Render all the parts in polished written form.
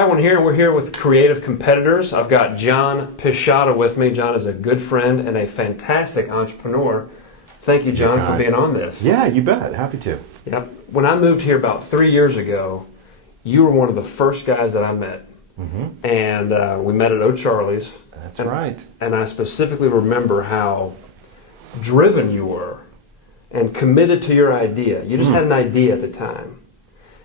Hi, we're here with Creative Competitors. I've got John Pisciotta with me. John is a good friend and a fantastic entrepreneur. Thank you, John, for being on this. Yeah, you bet. Happy to. Yep. When I moved here about 3 years ago, you were one of the first guys that I met. Mm-hmm. And we met at O'Charlie's. That's right. And I specifically remember how driven you were and committed to your idea. You just had an idea at the time.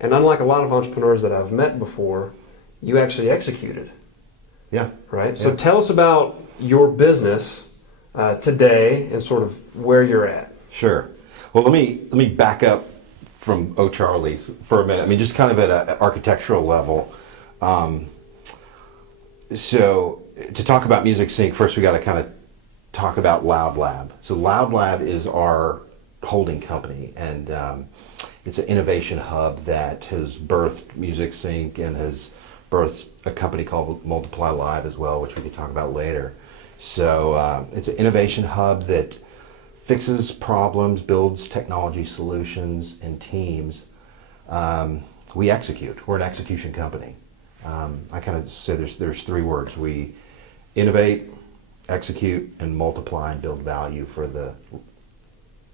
And unlike a lot of entrepreneurs that I've met before, you actually executed. Yeah. Right? Yeah. So tell us about your business today and sort of where you're at. Sure. Well, let me back up from O'Charlie's for a minute. I mean, just kind of at an architectural level. So to talk about Music Sync, first we got to kind of talk about Loud Lab. So Loud Lab is our holding company, and it's an innovation hub that has birthed Music Sync and has birthed a company called Multiply Live as well, which we could talk about later. So it's an innovation hub that fixes problems, builds technology solutions and teams. We execute. We're an execution company. I kind of say there's three words. We innovate, execute, and multiply and build value for the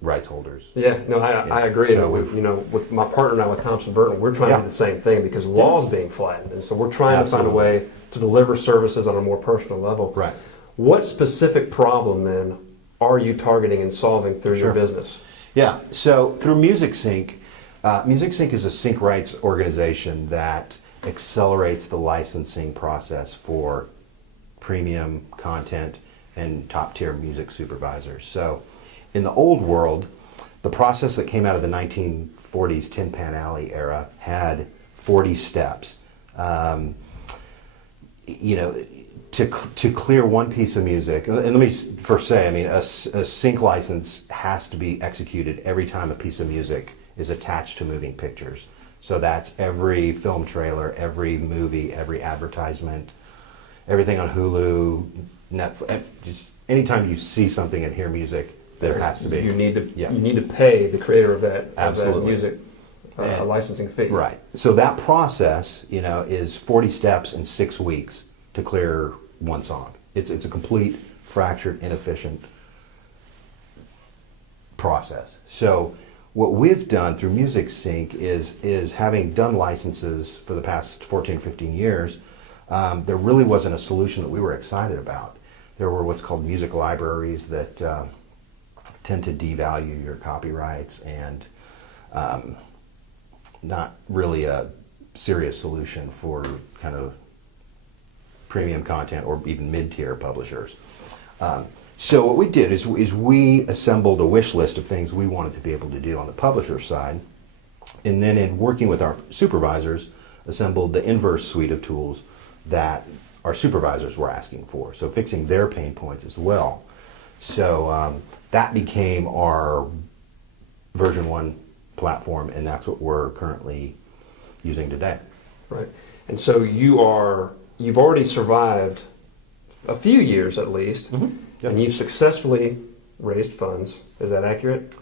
rights holders. Yeah, no, I agree. So with my partner now with Thompson, we're trying to do the same thing because law is being flattened, and so we're trying to find a way to deliver services on a more personal level. Right. What specific problem then are you targeting and solving through your business? Yeah. So through Music Sync, Music Sync is a sync rights organization that accelerates the licensing process for premium content and top tier music supervisors. So in the old world, the process that came out of the 1940s Tin Pan Alley era had 40 steps. To clear one piece of music, and let me first say, I mean, a sync license has to be executed every time a piece of music is attached to moving pictures. So that's every film trailer, every movie, every advertisement, everything on Hulu, Netflix. Just anytime you see something and hear music, there has to be. You need to pay the creator of that music a And licensing fee. Right. So that process, is 40 steps in 6 weeks to clear one song. It's a complete fractured, inefficient process. So what we've done through Music Sync is having done licenses for the past 14, 15 years, there really wasn't a solution that we were excited about. There were what's called music libraries that tend to devalue your copyrights and not really a serious solution for kind of premium content or even mid-tier publishers. So what we did is we assembled a wish list of things we wanted to be able to do on the publisher side, and then in working with our supervisors, assembled the inverse suite of tools that our supervisors were asking for, so fixing their pain points as well. So that became our version 1 platform, and that's what we're currently using today. Right. And so you've already survived a few years at least, and you've successfully raised funds. Is that accurate?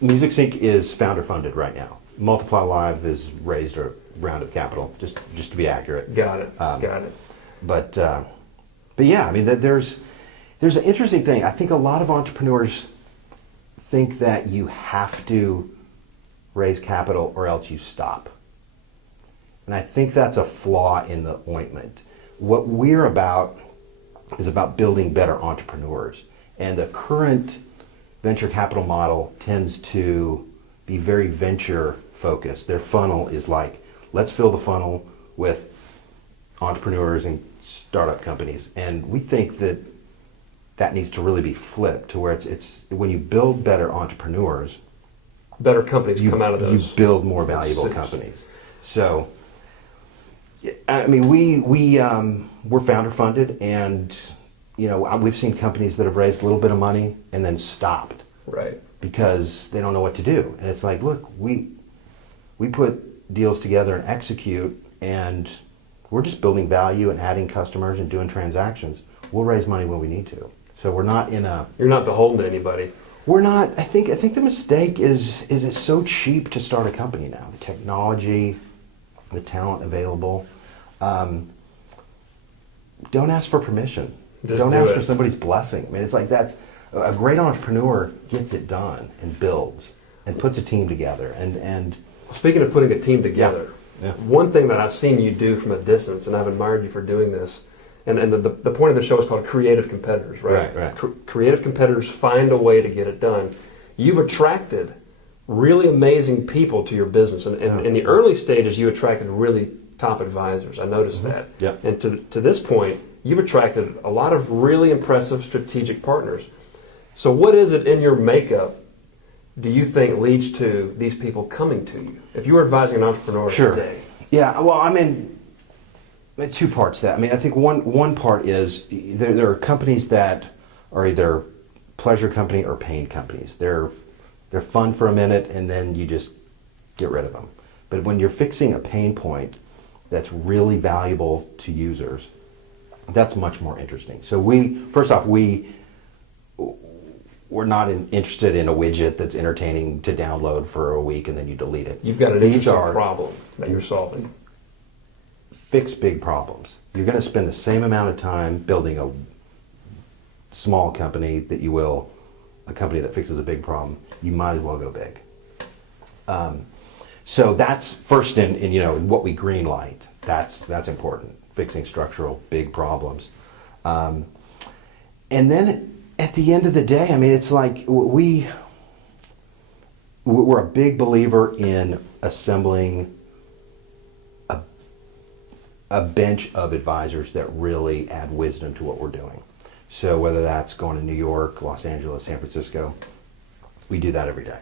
Music Sync is founder funded right now. Multiply Live has raised a round of capital, just to be accurate. Got it. But yeah, I mean, there's an interesting thing. I think a lot of entrepreneurs think that you have to raise capital or else you stop. And I think that's a flaw in the ointment. What we're about is about building better entrepreneurs. And the current venture capital model tends to be very venture focused. Their funnel is like, let's fill the funnel with entrepreneurs and startup companies. And we think that needs to really be flipped to where it's when you build better entrepreneurs, better companies come out of those. You build more valuable companies. So, I mean, we're founder funded, and we've seen companies that have raised a little bit of money and then stopped, right? Because they don't know what to do. And it's like, look, we put deals together and execute, and we're just building value and adding customers and doing transactions. We'll raise money when we need to. So we're not in a... You're not beholden to anybody. We're not. I think the mistake is it's so cheap to start a company now. The technology, the talent available. don't ask for permission. Just don't do ask it. for somebody's blessing. I mean, it's like that's a great entrepreneur gets it done and builds and puts a team together. And Speaking of putting a team together, Yeah. one thing that I've seen you do from a distance, and I've admired you for doing this, and the point of the show is called Creative Competitors, right? Right. Creative competitors find a way to get it done. You've attracted really amazing people to your business, and in the early stages, you attracted really top advisors. I noticed that. Yep. And to this point, you've attracted a lot of really impressive strategic partners. So what is it in your makeup do you think leads to these people coming to you? If you were advising an entrepreneur Sure. today. Yeah, well, I mean, two parts to that. I mean, I think one part is there are companies that are either pleasure company or pain companies. They're fun for a minute and then you just get rid of them. But when you're fixing a pain point that's really valuable to users, that's much more interesting. So we're not interested in a widget that's entertaining to download for a week and then you delete it. You've got an These interesting are problem that you're solving. fix big problems. You're going to spend the same amount of time building a small company that you will a company that fixes a big problem. You might as well go big. So that's first in what we green light. That's important. Fixing structural big problems, and then at the end of the day, I mean, it's like we're a big believer in assembling a bench of advisors that really add wisdom to what we're doing. So whether that's going to New York, Los Angeles, San Francisco, we do that every day.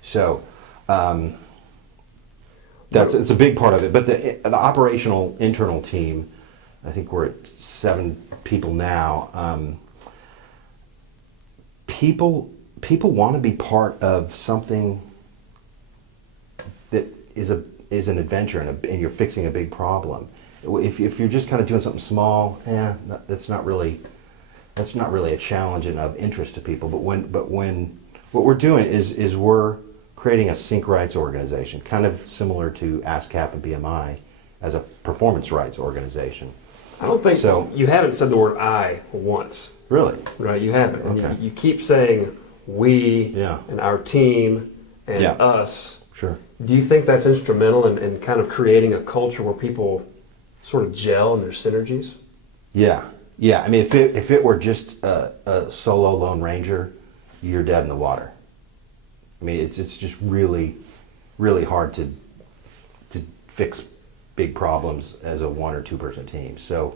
So it's a big part of it. But the operational internal team, I think we're at 7 people now. People want to be part of something that is an adventure and you're fixing a big problem. If you're just kind of doing something small, that's not really a challenge and of interest to people. But when what we're doing is we're creating a sync rights organization, kind of similar to ASCAP and BMI as a performance rights organization. I don't think So- you haven't said the word I once, Really? right? You haven't. And Okay. you keep saying we Yeah. and our team and Yeah. us. Sure. Do you think that's instrumental in kind of creating a culture where people sort of gel in their synergies? Yeah. I mean, if it were just a solo Lone Ranger, you're dead in the water. I mean, it's just really, really hard to fix big problems as a 1 or 2 person team. So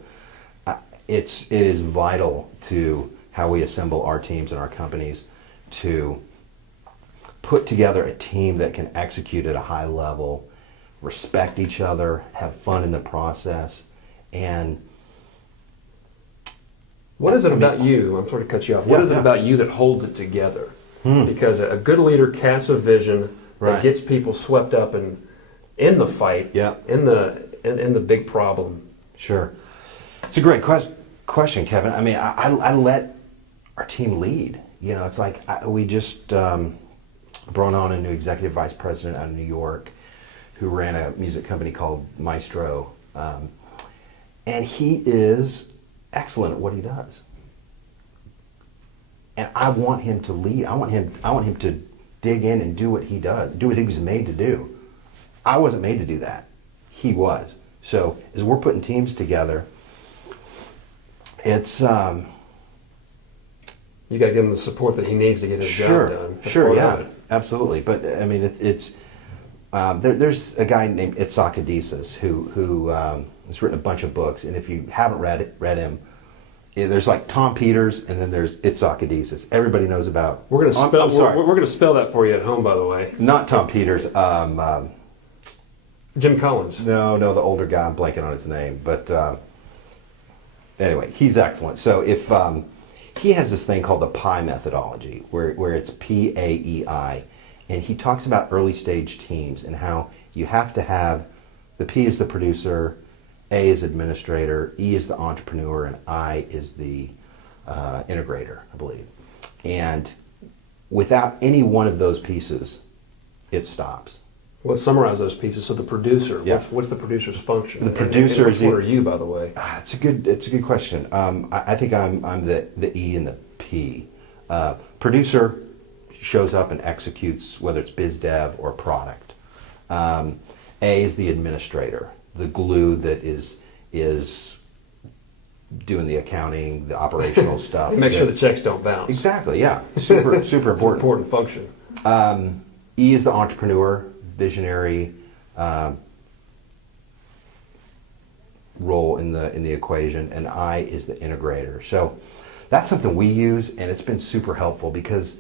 it is vital to how we assemble our teams and our companies to put together a team that can execute at a high level, respect each other, have fun in the process, and What is it about you? I'm sorry to cut you off. What is it about you that holds it together? Because a good leader casts a vision that Right. gets people swept up in the fight, Yeah. in the big problem. Sure. It's a great question, Kevin. I mean, I let our team lead. It's like we just brought on a new executive vice president out of New York who ran a music company called Maestro. And he is excellent at what he does. And I want him to lead. I want him to dig in and do what he does, do what he was made to do. I wasn't made to do that. He was. So as we're putting teams together, it's You got to give him the support that he needs to get his sure, job done. That's sure, part yeah, of it. absolutely. But I mean, there's a guy named Itzhak Adizes who has written a bunch of books, and if you haven't read him, there's like Tom Peters, and then there's Itzhak Adizes. Everybody knows about. We're going to spell. I'm sorry, We're going to spell that for you at home, by the way. not Tom Peters. Jim Collins. No, the older guy. I'm blanking on his name, but anyway, he's excellent. So if he has this thing called the PI methodology, where it's PAEI, and he talks about early stage teams and how you have to have the P is the producer, A is administrator, E is the entrepreneur, and I is the integrator, I believe. And without any one of those pieces, it stops. Well, summarize those pieces. So the producer, Yeah. what's the producer's function? The producer and is which one are you, by the way? It's a good question. I think I'm the E and the P. Producer shows up and executes, whether it's biz dev or product. A is the administrator, the glue that is doing the accounting, the operational stuff. Make sure the checks don't bounce. Exactly. Yeah. Super It's an important. important function. E is the entrepreneur, visionary role in the equation, and I is the integrator. So that's something we use, and it's been super helpful because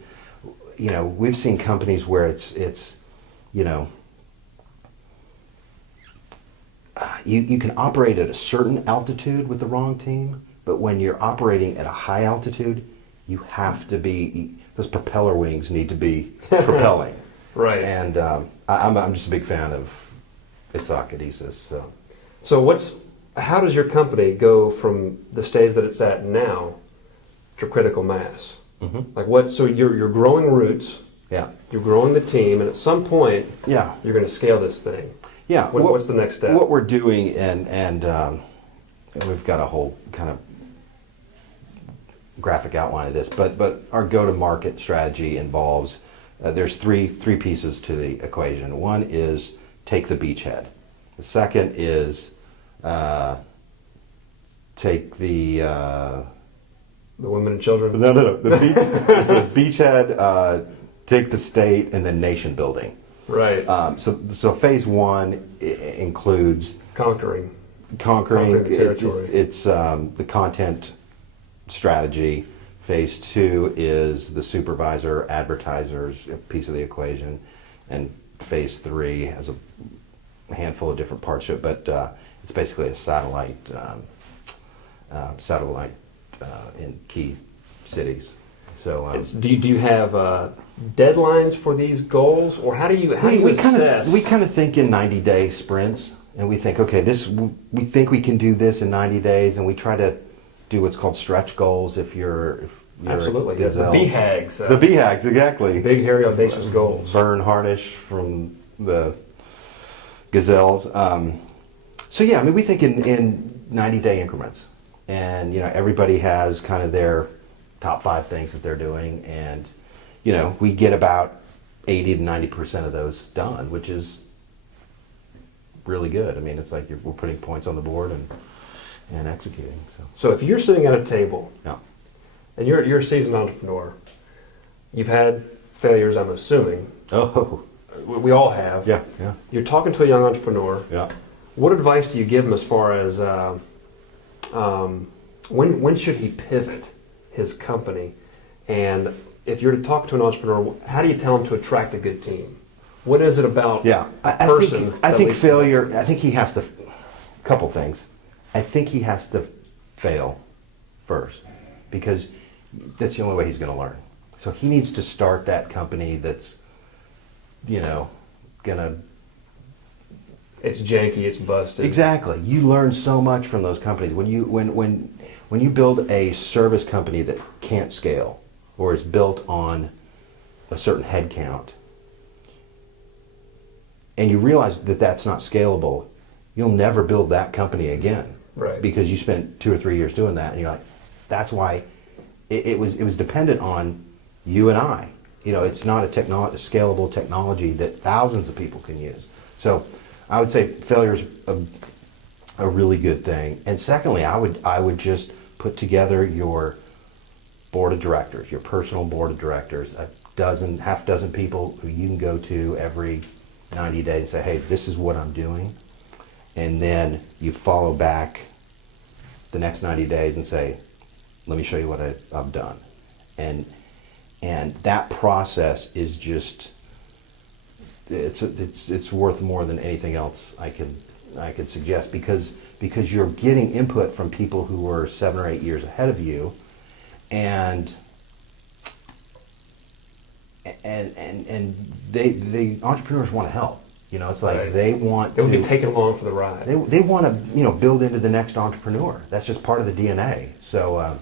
we've seen companies where it's you can operate at a certain altitude with the wrong team, but when you're operating at a high altitude, you have to be, those propeller wings need to be propelling. Right. And I'm just a big fan of ITSOC adhesives. So how does your company go from the stage that it's at now to critical mass? Mm-hmm. Like what? So you're growing roots. Yeah. You're growing the team, and at some point, Yeah. you're going to scale this thing. Yeah. What's the next step? What we're doing, and we've got a whole kind of graphic outline of this, but our go-to-market strategy involves there's three pieces to the equation. One is take the beachhead. The second is take the women and children. No. The beach is the beachhead. Take the state, and then nation building. Right. So phase one includes Conquering conquering. the territory. It's the content strategy. Phase two is the supervisor, advertisers piece of the equation, and phase three has a handful of different parts to it, but it's basically a satellite in key cities. So do you have deadlines for these goals, or how do you assess? We kind of think in 90-day sprints, and we think, okay, we think we can do this in 90 days, and we try to do what's called stretch goals. If you're Absolutely, yes, the gazelles. BHAGs. The BHAGs, exactly. Big, hairy, audacious goals. Vern Harnish from the Gazelles. So yeah, I mean, we think in 90-day increments, and everybody has kind of their top 5 things that they're doing, and we get about 80 to 90% of those done, which is really good. I mean, it's like we're putting points on the board and executing. So if you're sitting at a table, Yeah. and you're a seasoned entrepreneur, you've had failures, I'm assuming. Oh. We all have. Yeah. You're talking to a young entrepreneur. Yeah. What advice do you give him as far as when should he pivot his company? And if you're to talk to an entrepreneur, how do you tell him to attract a good team? What is it about Yeah, a person? I that think leads to failure. I think he has to. Couple things. I think he has to fail first, because that's the only way he's going to learn. So he needs to start that company that's, gonna. It's janky. It's busted. Exactly. You learn so much from those companies when you build a service company that can't scale or is built on a certain head count, and you realize that that's not scalable, you'll never build that company again. Right. Because you spent 2 or 3 years doing that, and you're like, that's why it was dependent on you and I. It's not a scalable technology that thousands of people can use. So I would say failure's a really good thing. And secondly, I would just put together your board of directors, your personal board of directors, half dozen people who you can go to every 90 days and say, hey, this is what I'm doing. And then you follow back the next 90 days and say, let me show you what I've done. And that process is just, it's worth more than anything else I could suggest, because you're getting input from people who are 7 or 8 years ahead of you, and the entrepreneurs want to help. It's like Right. they want They would to be taken along for the ride. they want to build into the next entrepreneur. That's just part of the DNA. So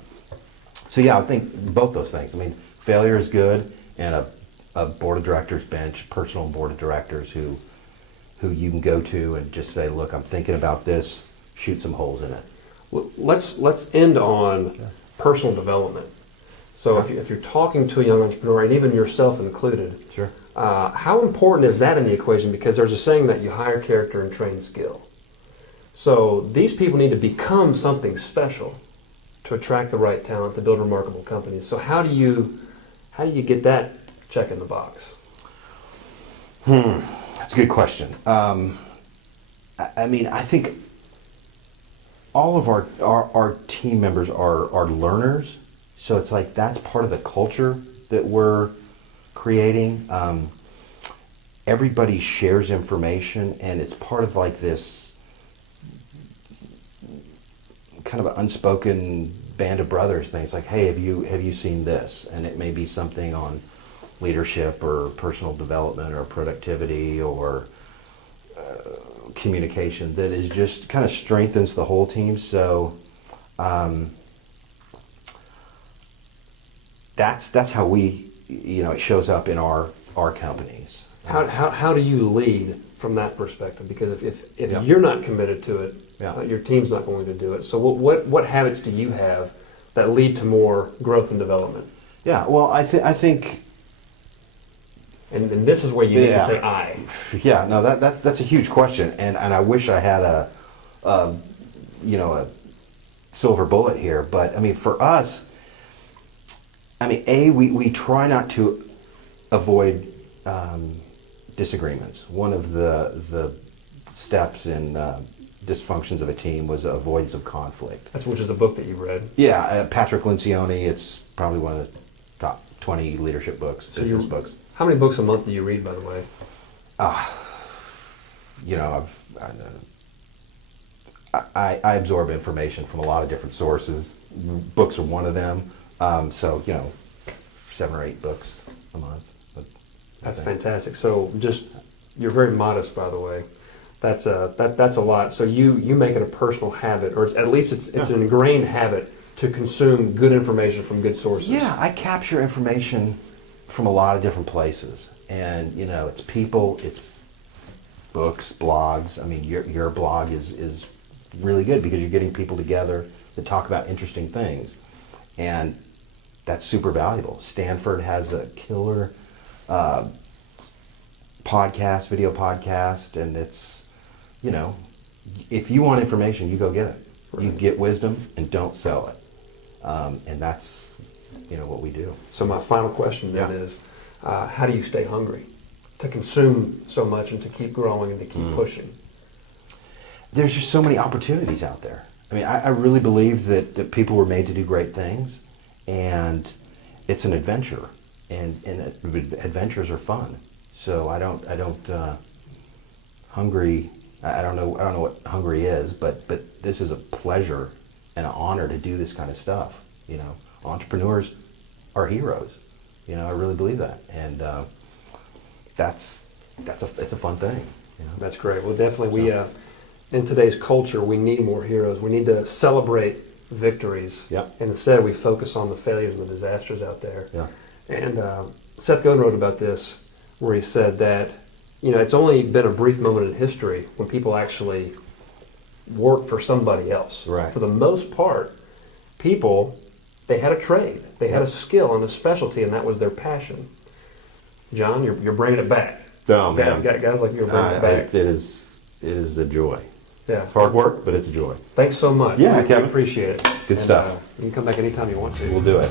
yeah, I think both those things. I mean, failure is good, and a board of directors bench, personal board of directors who who you can go to and just say, look, I'm thinking about this, shoot some holes in it. Well, let's end on personal development. So if you're talking to a young entrepreneur, and even yourself included, Sure. how important is that in the equation? Because there's a saying that you hire character and train skill. So these people need to become something special to attract the right talent to build remarkable companies. So how do you get that check in the box? That's a good question. I mean, I think all of our team members are learners. So it's like that's part of the culture that we're creating. Everybody shares information, and it's part of like this kind of an unspoken band of brothers thing. It's like, hey, have you seen this? And it may be something on leadership or personal development or productivity or communication that is just kind of strengthens the whole team. So that's how we, it shows up in our companies. How do you lead from that perspective? Because if you're not committed to it, your team's not going to do it. So what habits do you have that lead to more growth and development? Yeah, well, I think. And this is where you need to say I. Yeah, no, that's a huge question, and I wish I had a silver bullet here. But I mean, for us, we try not to avoid disagreements. One of the steps in dysfunctions of a team was avoidance of conflict. Which is a book that you read. Yeah, Patrick Lencioni. It's probably one of the top 20 leadership books, business books. How many books a month do you read, by the way? I absorb information from a lot of different sources. Books are one of them. So 7 or 8 books a month. That's fantastic. So you're very modest, by the way. That's a lot. So you make it a personal habit, or at least it's an ingrained habit to consume good information from good sources. Yeah, I capture information from a lot of different places, and it's people, it's books, blogs. I mean, your blog is really good because you're getting people together to talk about interesting things, and that's super valuable. Stanford has a killer video podcast, and it's if you want information, you go get it. Right. You get wisdom and don't sell it, and that's what we do. So my final question then is, how do you stay hungry to consume so much and to keep growing and to keep pushing? There's just so many opportunities out there. I mean, I really believe that people were made to do great things, and it's an adventure, and adventures are fun. So I don't hungry. I don't know what hungry is, but this is a pleasure and an honor to do this kind of stuff. Entrepreneurs are heroes. I really believe that, and it's a fun thing. That's great. Well, definitely in today's culture, we need more heroes. We need to celebrate victories. Yep. And instead, we focus on the failures and the disasters out there. Yeah. And Seth Godin wrote about this, where he said that it's only been a brief moment in history when people actually work for somebody else. Right. For the most part, people, they had a trade, they had a skill and a specialty, and that was their passion. John, you're bringing it back. Oh man, guys like you are bringing it back. It is a joy. Yeah, it's hard work, but it's a joy. Thanks so much. Yeah, we Kevin. appreciate it. Good stuff. You can come back anytime you want to. We'll do it.